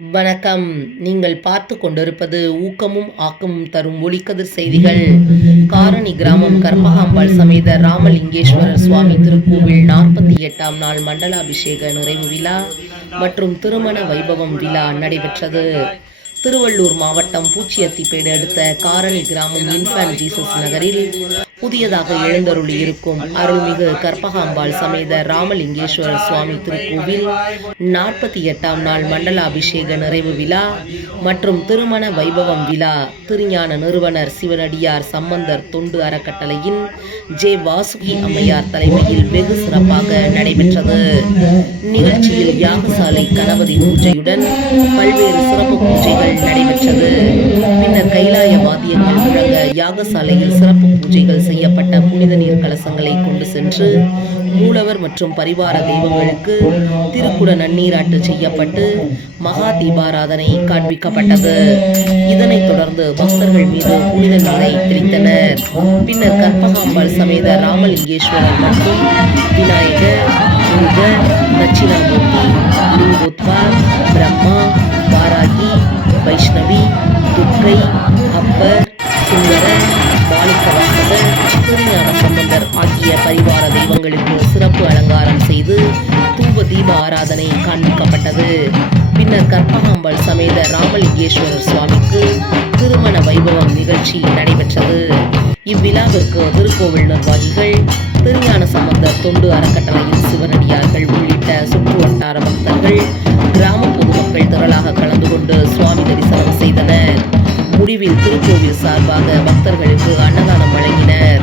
வணக்கம். நீங்கள் பார்த்து கொண்டிருப்பது ஊக்கமும் ஆக்கமும் தரும் ஒளிக்கதிர் செய்திகள். காரணி கிராமம் கற்பகாம்பாள் சமேத ராமலிங்கேஸ்வரர் சுவாமி திருக்கோவில் 48ஆம் நாள் மண்டலாபிஷேக நிறைவு விழா மற்றும் திருமண வைபவம் விழா நடைபெற்றது. திருவள்ளூர் மாவட்டம் பூச்சியத்திப்பேடு அடுத்த காரணி கிராமம் இன்ஃபேன்ட் ஜீசஸ் நகரில் புதியதாக எழுந்தருளி இருக்கும் அருள்மிகு கற்பகாம்பாள் சமேத ராமலிங்கேஸ்வரர் சுவாமி திருக்கோவில் 48ஆம் நாள் மண்டலாபிஷேக நிறைவு விழா மற்றும் திருமண வைபவம் விழா திருஞான நிறுவனர் சிவனடியார் சம்பந்தர் தொண்டு அறக்கட்டளையின் ஜே வாசுகி அம்மையார் தலைமையில் வெகு சிறப்பாக நடைபெற்றது. நிகழ்ச்சியில் யாகசாலை கணபதி பூஜையுடன் பல்வேறு சிறப்பு பூஜைகள் நடைபெற்றது. பின்னர் கைலாய வாத்தியங்கள் முழங்க யாகசாலையில் சிறப்பு பூஜைகள் செய்யப்பட்ட புனித நீர் கலசங்களை கொண்டு சென்று மூலவர் மற்றும் பரிவார தெய்வங்களுக்கு திருக்குட நன்னீராட்டு செய்யப்பட்டு மகா தீபாராதனை காண்பிக்கப்பட்டது. இதனைத் தொடர்ந்து பக்தர்கள் மீது புனித நீரை தெளித்தனர். பின்னர் கற்பகாம்பாள் சமேத ராமலிங்கேஸ்வரர் மற்றும் விநாயகர், முருகர், தட்சிணாமூர்த்தி, லிங்கோத்பால், பிரம்மா, வாராகி, வைஷ்ணவி, துர்க்கை, அப்பர், சுந்தரர், மாணிக்கவாசகர், திருஞான சம்பந்தர் ஆகிய பரிவார தெய்வங்களுக்கு சிறப்பு அலங்காரம் செய்து தூப தீப ஆராதனை காண்பிக்கப்பட்டது. பின்னர் கற்பகாம்பாள் சமேத ராமலிங்கேஸ்வரர் சுவாமிக்கு திருமண வைபவம் நிகழ்ச்சி நடைபெற்றது. இவ்விழாவிற்கு திருக்கோவில் நிர்வாகிகள், திருஞான சம்பந்தர் தொண்டு அறக்கட்டளையின் சிவனடியார்கள் உள்ளிட்ட சுற்று வட்டார பக்தர்கள், கிராம பொதுமக்கள் திரளாக கலந்து கொண்டு சுவாமி தரிசனம் செய்தனர். முடிவில் திருக்கோவில் சார்பாக பக்தர்களுக்கு அன்னதானம் வழங்கினர்.